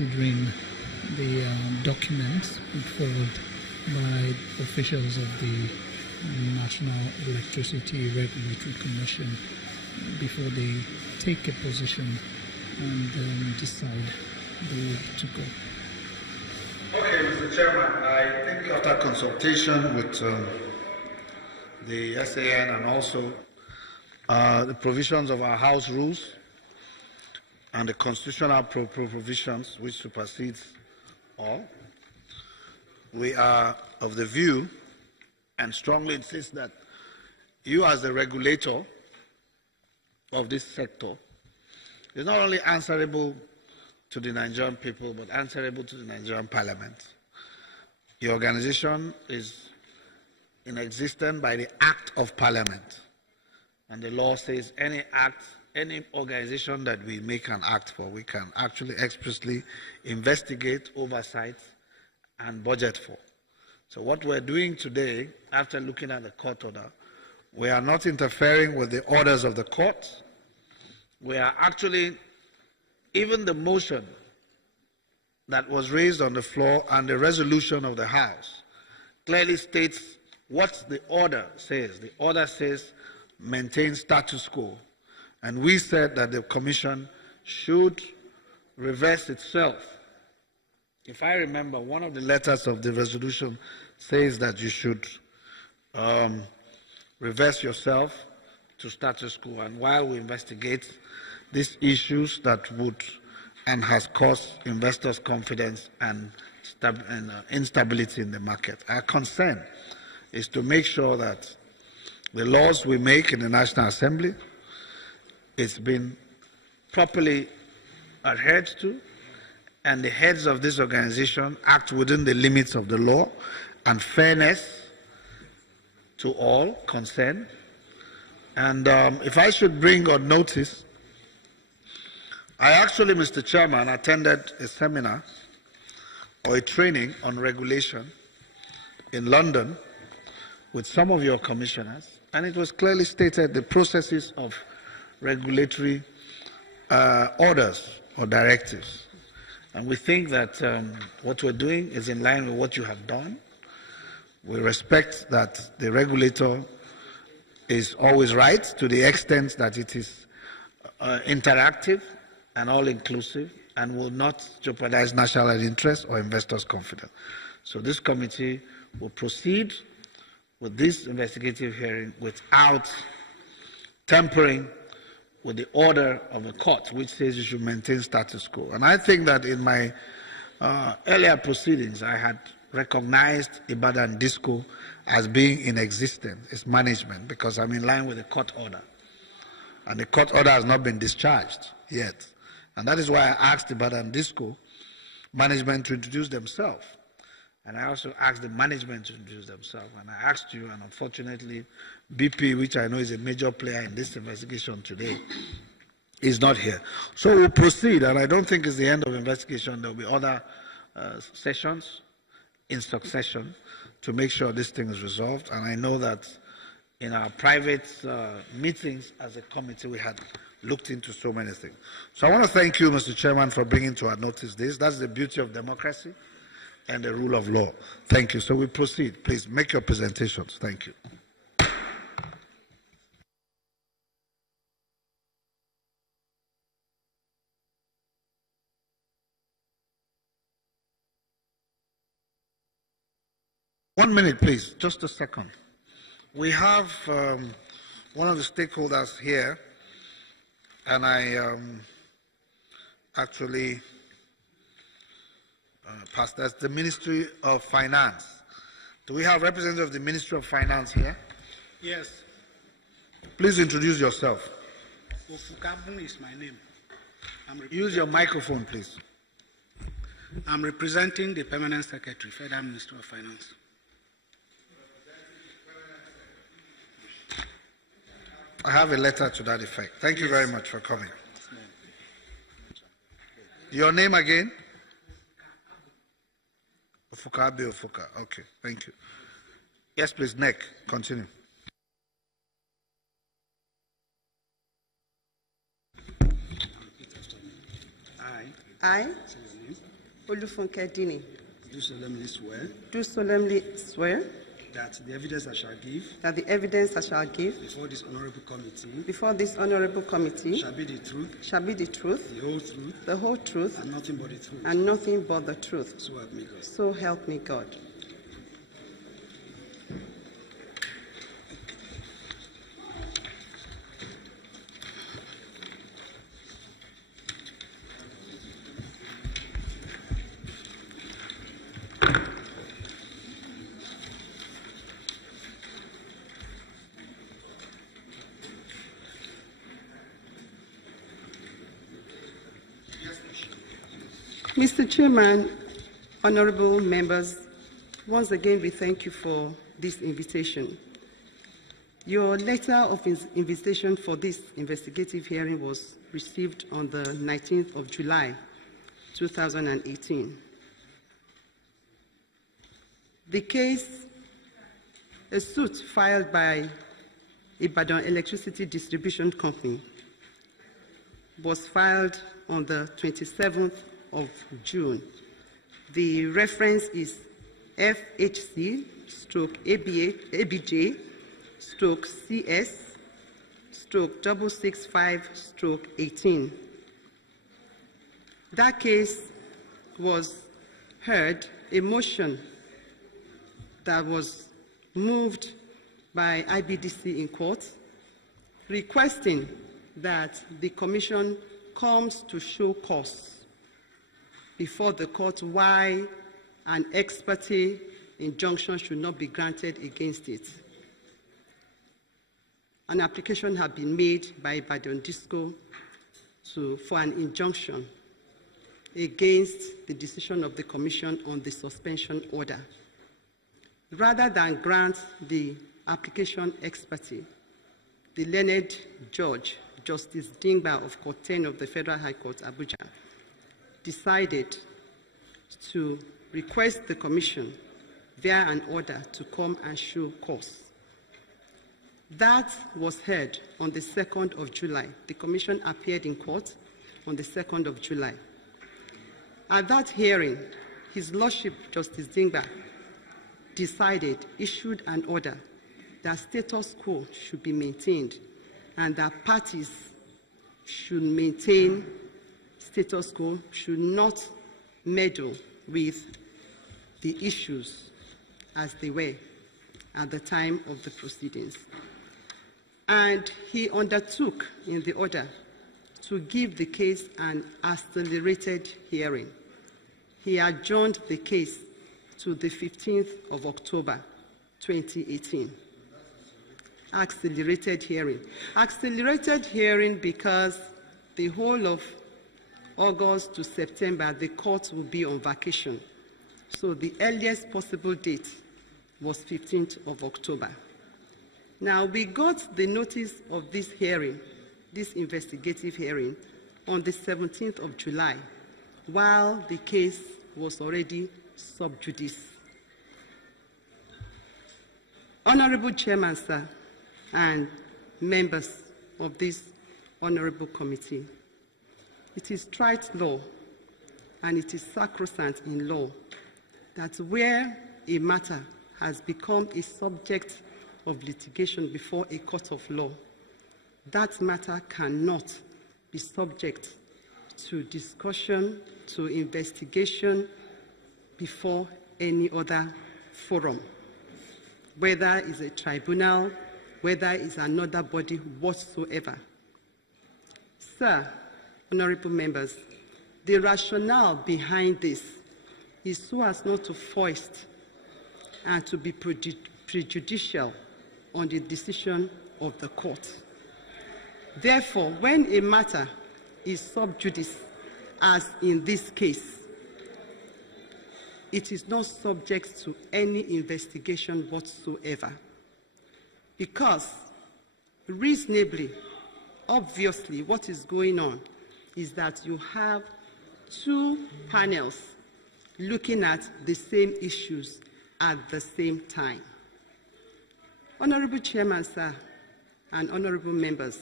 considering the documents put forward by officials of the National Electricity Regulatory Commission before they take a position and decide the way to go. Okay, Mr. Chairman, I think after consultation with the SAN and also the provisions of our House rules and the constitutional provisions which supersedes all, we are of the view and strongly insist that you as the regulator of this sector is not only answerable to the Nigerian people but answerable to the Nigerian Parliament. Your organization is in existence by the Act of Parliament, and the law says any act, any organization that we make an act for, we can actually expressly investigate, oversight, and budget for. So what we're doing today, after looking at the court order, we are not interfering with the orders of the court. We are actually, even the motion that was raised on the floor and the resolution of the House clearly states what the order says. The order says maintain status quo. And we said that the Commission should reverse itself. If I remember, one of the letters of the resolution says that you should reverse yourself to status quo. And while we investigate these issues that would and has caused investors' confidence and instability in the market, our concern is to make sure that the laws we make in the National Assembly is being properly adhered to, and the heads of this organization act within the limits of the law and fairness to all concerned. And if I should bring on notice, I actually, Mr. Chairman, attended a seminar or a training on regulation in London with some of your commissioners, and it was clearly stated the processes of regulatory orders or directives. And we think that what we're doing is in line with what you have done. We respect that the regulator is always right to the extent that it is interactive and all-inclusive and will not jeopardize national interest or investors' confidence. So this committee will proceed with this investigative hearing without tampering with the order of the court, which says you should maintain status quo. And I think that in my earlier proceedings, I had recognized Ibadan Disco as being in existence, its management, because I'm in line with the court order. And the court order has not been discharged yet. And that is why I asked Ibadan Disco management to introduce themselves. And I also asked the management to introduce themselves. And I asked you, and unfortunately, BP, which I know is a major player in this investigation today, is not here. So we'll proceed, and I don't think it's the end of the investigation. There will be other sessions in succession to make sure this thing is resolved. And I know that in our private meetings as a committee, we had looked into so many things. So I want to thank you, Mr. Chairman, for bringing to our notice this. That's the beauty of democracy and the rule of law. Thank you. So we proceed. Please make your presentations. Thank you. One minute, please. Just a second. We have one of the stakeholders here, and I actually passed. That's the Ministry of Finance. Do we have representatives of the Ministry of Finance here? Yes. Please introduce yourself. Ofukabu is my name. Use your microphone, please. I'm representing the Permanent Secretary, Federal Ministry of Finance. I have a letter to that effect. Thank you very much for coming. Your name again? Ofukabe Ofuka. Okay, thank you. Yes, please, Nick, continue. I Olufunke Dini, do solemnly swear do solemnly swear that the evidence I shall give that the evidence I shall give before this honorable committee shall be the truth, the whole truth, and nothing but the truth. and nothing but the truth. So help me God. So help me God. Mr. Chairman, honorable members, once again we thank you for this invitation. Your letter of invitation for this investigative hearing was received on the 19th of July, 2018. The case, a suit filed by Ibadan Electricity Distribution Company, was filed on the 27th of June. The reference is FHC/ABJ/CS/665/18. That case was heard, a motion that was moved by IBDC in court, requesting that the Commission comes to show cause before the court why an ex parte injunction should not be granted against it. An application had been made by Ibadan Disco for an injunction against the decision of the Commission on the suspension order. Rather than grant the application ex parte, the learned judge, Justice Dingba of Court 10 of the Federal High Court, Abuja, decided to request the Commission via an order to come and show cause. That was heard on the 2nd of July. The Commission appeared in court on the 2nd of July. At that hearing, His Lordship Justice Dingba issued an order that status quo should be maintained and that parties should maintain status quo, should not meddle with the issues as they were at the time of the proceedings. And he undertook in the order to give the case an accelerated hearing. He adjourned the case to the 15th of October, 2018. Accelerated hearing. Accelerated hearing because the whole of August to September, the court will be on vacation. So the earliest possible date was 15th of October. Now, we got the notice of this hearing, this investigative hearing, on the 17th of July, while the case was already sub judice. Honorable Chairman, sir, and members of this honorable committee, it is trite law and it is sacrosanct in law that where a matter has become a subject of litigation before a court of law, that matter cannot be subject to discussion, to investigation before any other forum, whether it's a tribunal, whether it's another body whatsoever. Sir, honorable members, the rationale behind this is so as not to foist and to be prejudicial on the decision of the court. Therefore, when a matter is sub judice, as in this case, it is not subject to any investigation whatsoever. Because reasonably, obviously, what is going on is that you have two panels looking at the same issues at the same time. Honorable Chairman, sir, and honorable members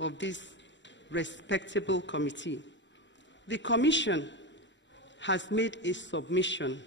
of this respectable committee, the Commission has made a submission